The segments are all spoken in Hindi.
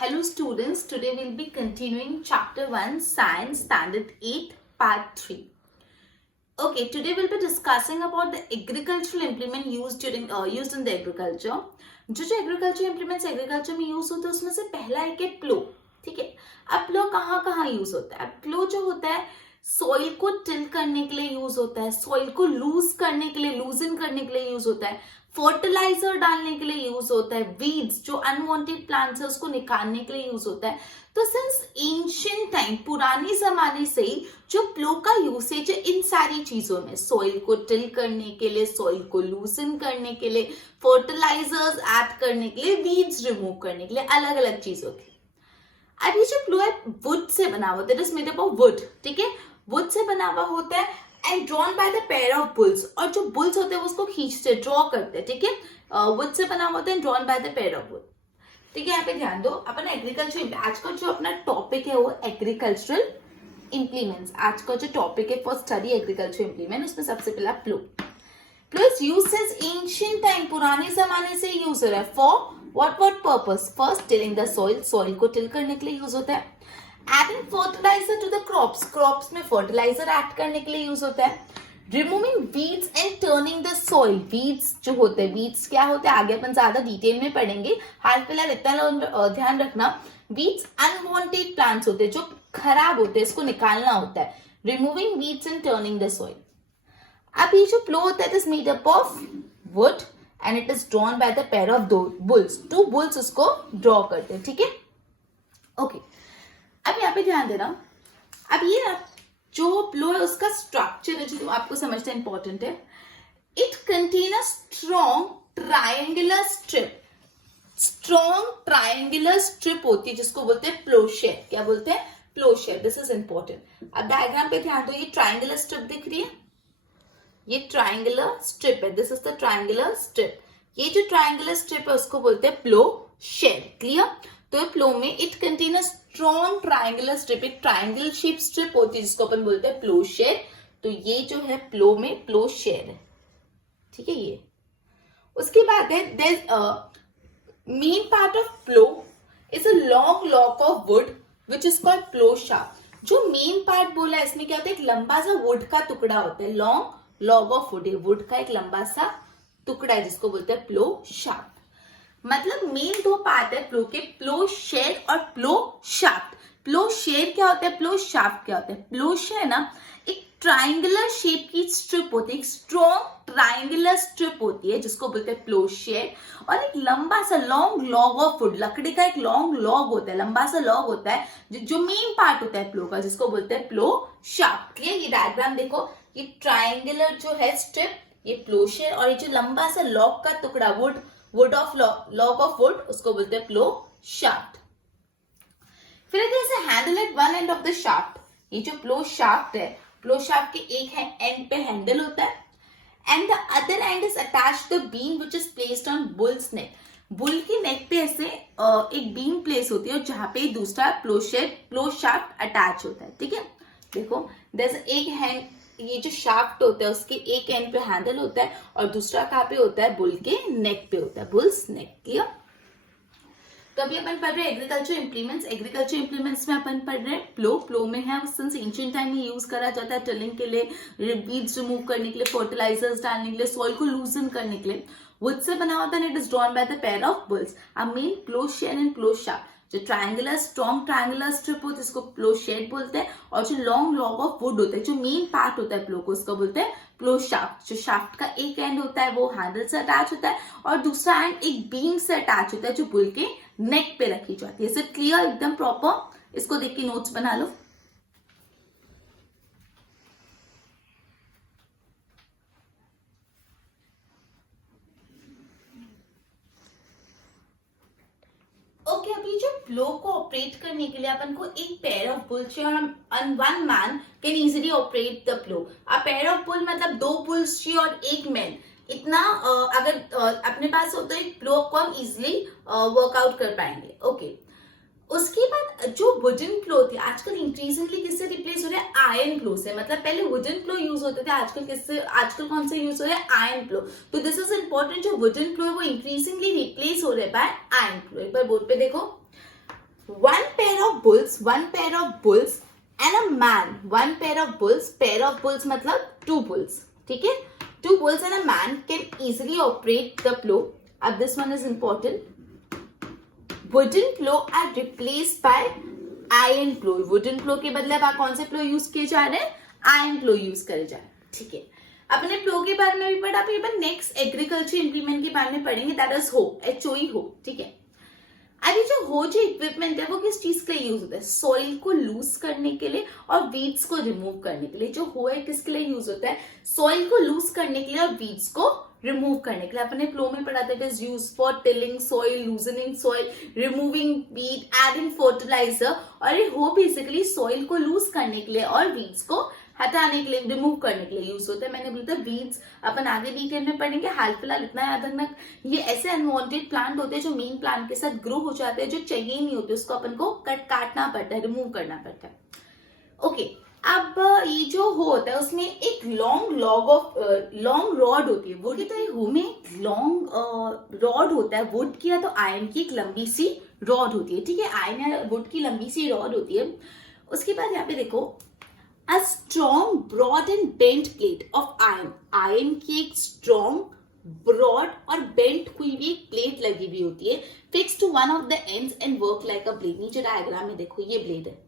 Hello students, today we'll be continuing chapter 1 Science Standard 8 part 3. Okay, today we'll be discussing about the agricultural implement used used in the agriculture. जो agriculture implements agriculture में use होते हैं उसमें से पहला है कि प्लो. ठीक है, अब प्लो कहाँ यूज होता है? अब प्लो जो होता है सॉइल को टिल करने के लिए यूज होता है, सॉइल को लूज करने के लिए, लूजन करने के लिए यूज होता है, फर्टिलाइजर डालने के लिए यूज होता है, वीड्स जो अनवांटेड प्लांट्स है उसको निकालने के लिए यूज होता है. तो सिंस एंशिएंट टाइम, पुराने जमाने से ही जो प्लो का यूसेज है इन सारी चीजों में, सॉइल को टिल करने के लिए, सॉइल को लूजन करने के लिए, फर्टिलाइजर्स ऐड करने के लिए, वीड्स रिमूव करने के लिए, अलग अलग चीजों के. अब ये जो प्लो है वुड से बना हुआ है, it is made up of would. ठीक है, वुड से बना हुआ होता है and drawn by the pair of bulls. और जो बुल्स होते हैं वो उसको खींचते, ड्रॉ करते हैं. ठीक है, वुड से बना हुआ होता है drawn by the pair of would. ठीक है, यहाँ पे ध्यान दो, अपन एग्रीकल्चर, आज का जो अपना टॉपिक है वो एग्रीकल्चरल इंप्लीमेंट्स. आज का जो टॉपिक है फॉर स्टडी एग्रीकल्चर इंप्लीमेंट, उसमें सबसे पहला plough. Plough is used since ancient time, पुराने जमाने से यूज हो रहा है. For what purpose? First tilling the soil, soil को टिल करने के लिए यूज होता है. Adding fertiliser to the crops, crops में फर्टिलाइजर ऐड करने के लिए यूज होता है. Removing weeds and turning the soil, weeds जो होते हैं, वीड्स क्या होते हैं आगे अपन ज्यादा डिटेल में पढ़ेंगे, हाल फिलहाल इतना ध्यान रखना. वीड्स अनवांटेड प्लांट्स होते हैं जो खराब होते हैं, इसको निकालना होता है. Removing weeds and turning the soil. अब ये जो प्लो होता है it is made up of wood and it is drawn by the pair of bulls. Two bulls उसको ड्रॉ करते हैं. ठीक है, ओके. अब यहाँ पे ध्यान देना, अब ये जो प्लो है उसका स्ट्रक्चर है जो आपको समझना इंपॉर्टेंट है. It contain a strong triangular strip. Strong triangular strip होती है जिसको बोलते हैं प्लोशेयर. क्या बोलते हैं? प्लोशेयर. This is important. अब डायग्राम पे ध्यान दो, ये ट्रायंगुलर स्ट्रिप दिख रही है, ये ट्रायंगुलर स्ट्रिप है. This is the triangular strip. ये जो ट्रायंगुलर स्ट्रिप है उसको बोलते हैं प्लोशेयर. क्लियर? तो प्लो में it contain a strong triangular strip. एक ट्रायंगल शेप स्ट्रिप होती है जिसको अपन बोलते हैं प्लोशेयर. तो ये जो है प्लो में प्लोशेयर है. ठीक है, ये उसके बाद है main part of plough is a long lock of wood which is called plough shaft. जो मेन पार्ट बोला है इसमें क्या होता है, एक लंबा सा वुड का टुकड़ा होता है. Long log of would, would का एक लंबा सा टुकड़ा है जिसको बोलते हैं प्लो शाफ्ट. मतलब मेन दो पार्ट है प्लो के, प्लो शेयर और प्लो शाफ्ट. प्लो शेयर क्या होता है, प्लो शाफ्ट क्या होता है? प्लो शेयर ना एक ट्रायंगुलर शेप की स्ट्रिप होती है, एक स्ट्रॉन्ग ट्रायंगुलर स्ट्रिप होती है जिसको बोलते हैं प्लो शेयर. और एक लंबा सा लॉन्ग लॉग ऑफ वुड, लकड़ी का एक लॉन्ग लॉग होता है, लंबा सा लॉग होता है जो मेन पार्ट होता है प्लो का, जिसको बोलते हैं प्लो शाफ्ट. ये डायग्राम देखो, ये ट्रायंगुलर जो है स्ट्रिप, ये प्लो शेयर, और ये जो लंबा सा लॉग का टुकड़ा would of log of would, उसको बोलते हैं प्लो शाफ्ट. फिर handle at one end of the shaft. ये जो प्लो शाफ्ट है, प्लो शाफ्ट के एक एंड पे हैंडल होता है and the other and is attached the beam which is placed on bulls neck. Bull के नेक पे ऐसे एक बीम प्लेस होती है और जहां पे दूसरा प्लो शाफ्ट अटैच होता है. ठीक है, देखो एक हैंड, ये जो शाफ्ट होता है उसके एक एंड पे हैंडल होता है और दूसरा कहाँ पे होता है, बुल के नेक पे होता है, बुल्स नेक. क्लियर? तो अभी अपन पढ़ रहे हैं एग्रीकल्चर इंप्लीमेंट्स. एग्रीकल्चर इंप्लीमेंट्स में अपन पढ़ रहे हैं प्लो में है सिंस एंशिएंट टाइम में यूज करा जाता है टिलिंग के लिए, वीड्स रिमूव करने के लिए, फर्टिलाइजर्स डालने के लिए, सॉइल को लूजन करने के लिए. वुड से बना होता है, it is drawn by the pair of bulls. अब main ploughshare and plough shaft. जो ट्रायंगुलर स्ट्रॉन्ग ट्रायंगुलर स्ट्रिप होती है इसको प्लो शेड बोलते हैं, और जो लॉन्ग लॉग ऑफ वुड होता है जो मेन पार्ट होता है प्लो को, उसको बोलते हैं प्लो शाफ्ट. जो शाफ्ट का एक एंड होता है वो हैंडल से अटैच होता है और दूसरा एंड एक बीम से अटैच होता है जो बुल के नेक पे रखी जाती है. Is it clear? एकदम प्रॉपर. इसको देख के नोट्स बना लो. ओके, अभी जो प्लो को ऑपरेट करने के लिए अपन को एक पेयर ऑफ बुल चाहिए और one man can easily operate the plough. A pair of bull मतलब दो बुल्स चाहिए और एक मैन. इतना अगर अपने पास हो तो एक प्लो को हम इजिली वर्कआउट कर पाएंगे. ओके, उसके बाद जो वुडन प्लो थी आजकल इंक्रीजिंगली किससे रिप्लेस हो रहा है, आयरन प्लो से. मतलब पहले वुडन प्लो यूज होते थे, आजकल कौन से यूज हो रहा है, आयरन प्लो. तो दिस इज इंपॉर्टेंट, जो वुडन प्लो है वो इंक्रीजिंगली रिप्लेस हो रहा है बाय आयरन प्लो. एक बार बोर्ड पे देखो, one pair of bulls and a man. One pair of bulls मतलब two bulls. ठीक है, two bulls and a man can easily operate the plow. अब this one is important. Wooden plow are replaced by iron plow. Wooden plow के बदले अब कौन से plow यूज किए जा रहे हैं? Iron plow यूज करे जा रहे हैं. ठीक है, अपने प्लो के बारे में भी पढ़ा. अब नेक्स्ट एग्रीकल्चर इंप्लीमेंट के बारे में पढ़ेंगे. दैट इज हो, HOE हो. ठीक है, अभी जो हो जो इक्विपमेंट है वो किस चीज के लिए यूज होता है? सॉइल को लूज करने के लिए और वीड्स को रिमूव करने के लिए. जो हो है किसके लिए यूज होता है? सॉइल को लूज करने के लिए और वीड्स को रिमूव करने के लिए. अपने फ्लो में पढ़ा था, it is use for tilling soil, loosening soil, removing weed, adding fertiliser. और ये हो बेसिकली सॉइल को लूज करने के लिए और वीड्स को हटाने के लिए, रिमूव करने के लिए यूज होता है. मैंने बोला था वीड्स अपन आगे डिटेल में पढ़ेंगे. हाल फिलहाल इतना याद रखना, ये ऐसे अनवांटेड प्लांट होते हैं जो मेन प्लांट के साथ ग्रो हो जाते हैं, जो चाहिए ही नहीं होते, उसको अपन को काटना पड़ता है, रिमूव करना पड़ता है. ओके, अब ये जो होता है उसमें एक लॉन्ग रॉड होती है. वुड तो हो में एक लॉन्ग रॉड होता है. वुड की या तो आयरन की एक लंबी सी रॉड होती है. ठीक है, आयरन या वुड की लंबी सी रॉड होती है. उसके बाद यहाँ पे देखो, A strong, broad and bent plate of iron. Iron की एक strong, broad और bent हुई भी एक प्लेट लगी हुई होती है. Fixed to one of the ends and work like a blade. नीचे डायग्राम में देखो, ये ब्लेड है,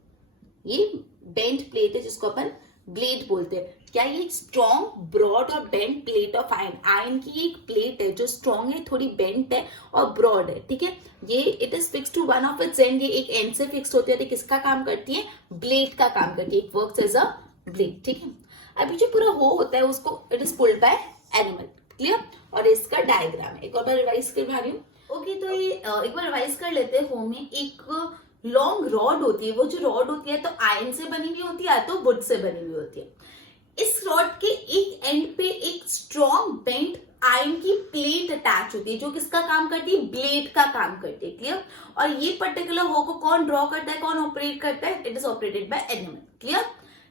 ये बेंट प्लेट है जिसको अपन ब्लेड बोलते हैं. क्या ये स्ट्रॉन्ग, ब्रॉड और bent plate of iron. Iron की एक प्लेट है जो स्ट्रॉन्ग है, थोड़ी बेंट है और ब्रॉड है. ठीक है, ये it is fix to one of its end. ये एक एंड से फिक्स होती है. किसका काम करती है? ब्लेड का काम करती है. It works as a blade. ठीक है, अभी जो पूरा हो होता है उसको it is pulled by animal. Clear? और इसका डायग्राम है, एक और बार रिवाइज करवा रही हूँ. ओके, तो ये एक बार रिवाइज कर लेते हैं. हो में एक लॉन्ग रॉड होती है. वो जो रॉड होती है तो आयरन से बनी हुई होती है या तो वुड से बनी हुई होती है. इस रॉड के एक एंड पे एक स्ट्रॉन्ग बेंट आयरन की प्लेट अटैच होती है जो किसका काम करती है? ब्लेड का काम करती है. क्लियर? और ये पर्टिकुलर हो को कौन ड्रॉ करता है, कौन ऑपरेट करता है? It is operated by animal. Clear?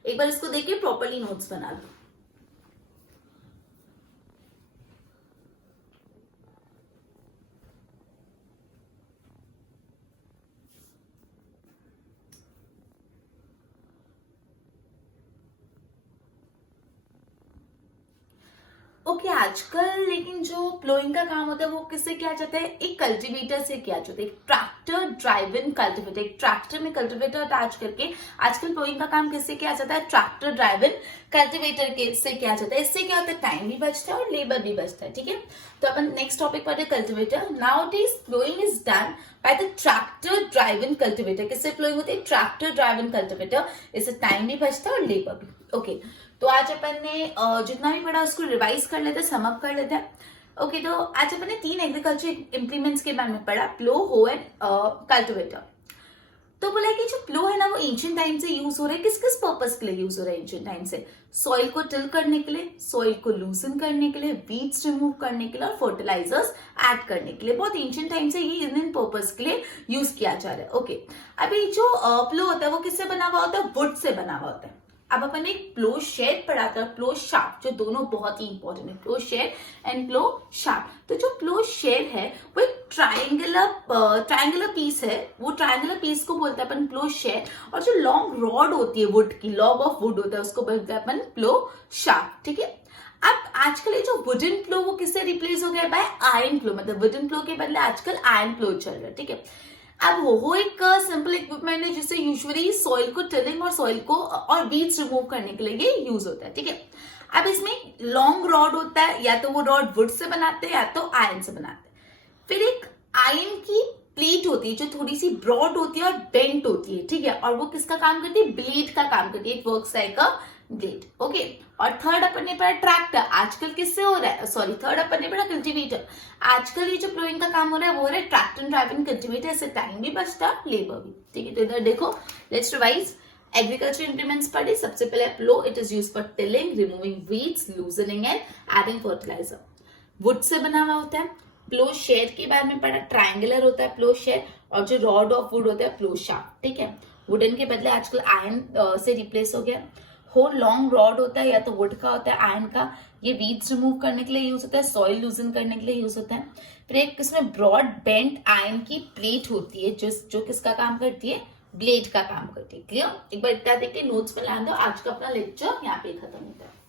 एक बार इसको देखिए, प्रॉपर्ली नोट्स बना लो. ओके, आजकल लेकिन जो प्लोइंग का काम होता है वो किससे किया जाता है? एक कल्टीवेटर से किया जाता है. एक ट्रैक्टर ड्राइवन कल्टीवेटर. एक ट्रैक्टर में कल्टीवेटर अटैच करके आजकल प्लोइंग का काम किससे किया जाता है? ट्रैक्टर ड्राइवन कल्टीवेटर के से किया जाता है. इससे क्या होता है? टाइम भी बचता है और लेबर भी बचता है. ठीक है, तो अपन नेक्स्ट टॉपिक पर cultivator. Nowadays ploughing is done by the tractor driven cultivator. किससे प्लोइंग होती है? Tractor driven cultivator. इससे टाइम भी बचता है और लेबर भी. ओके, तो आज अपन ने जितना भी पढ़ा उसको रिवाइज कर लेते हैं, समअप कर लेते हैं. ओके, तो आज अपन ने 3 एग्रीकल्चर इंप्लीमेंट्स के बारे में पढ़ा, प्लो, हो एंड कल्टीवेटर. तो बोला कि जो प्लो है ना वो एंशिएंट टाइम से यूज हो रहा है. किस किस पर्पस के लिए यूज हो रहा है एंशिएंट टाइम से? सॉइल को टिल करने के लिए, सॉइल को लूजन करने के लिए, वीड्स रिमूव करने के लिए और फर्टिलाइजर्स ऐड करने के लिए. बहुत एंशिएंट टाइम से ये इन पर्पस के लिए यूज किया जा रहा है. ओके, अभी जो प्लो होता है वो किससे बना हुआ होता है? वुड से बना हुआ होता है. अब अपन एक प्लो शेड पढ़ा था, प्लो शाफ्ट, जो दोनों बहुत ही इंपॉर्टेंट है, प्लो शेड एंड प्लो शाफ्ट. तो जो प्लो शेड है वो एक ट्रायंगुलर पीस है. वो ट्रायंगुलर पीस को बोलते हैं अपन प्लो शेड. और जो लॉन्ग रॉड होती है वुड की, लॉग ऑफ वुड होता है, उसको बोलते हैं अपन प्लो शाफ्ट. ठीक है, अब आजकल ये जो वुडन प्लो वो किससे रिप्लेस हो गया? बाय आयरन प्लो. मतलब वुडन प्लो के बदले आजकल आयरन प्लो चल रहा है. ठीक है, अब वो एक सिंपल इक्विपमेंट है जिससे यूजुअली सॉइल को टिलिंग और सॉइल को और वीड्स रिमूव करने के लिए ये यूज होता है. ठीक है, अब इसमें लॉन्ग रॉड होता है, या तो वो रॉड वुड से बनाते हैं या तो आयरन से बनाते हैं. फिर एक आयरन की प्लेट होती है जो थोड़ी सी ब्रॉड होती है और बेंट होती है. ठीक है, और वो किसका काम करती है? ब्लेड का काम करती है. It works like a blade. Okay, और थर्ड अपन ने पढ़ा ट्रैक्टर. आजकल किससे हो रहा है? सॉरी, थर्ड अपन ने पढ़ा कल्टीवेटर. आजकल ये जो प्लोइंग का काम हो रहा है वो हो रहा है ट्रैक्टर ड्राइवन कल्टीवेटर. से टाइम भी बचता है, लेबर भी. ठीक है, तो इधर देखो, लेट्स रिवाइज. एग्रीकल्चर इंप्लीमेंट्स पढ़े. सबसे पहले plough, it is used for tilling, removing weeds, loosening and adding fertiliser. Wood से बना हुआ होता है. प्लो शेड के बारे में पढ़ा, ट्रायंगुलर होता है प्लो शेड. और जो रॉड ऑफ वुड होता है प्लो शाफ्ट. ठीक है, वुडन के बदले आजकल आयरन से रिप्लेस हो गया. हो लॉन्ग रॉड होता है या तो वुड का होता है, आयरन का, ये वीड्स रिमूव करने के लिए यूज होता है, सॉइल लूजन करने के लिए यूज होता है। फिर एक इसमें ब्रॉड बेंट आयरन की प्लेट होती है जो किसका काम करती है, ब्लेड का काम करती है। क्लियर? एक बार इतना देखते नोट्स में ध्यान दो। आज का अपना लेक्चर यहाँ पे खत्म होता है।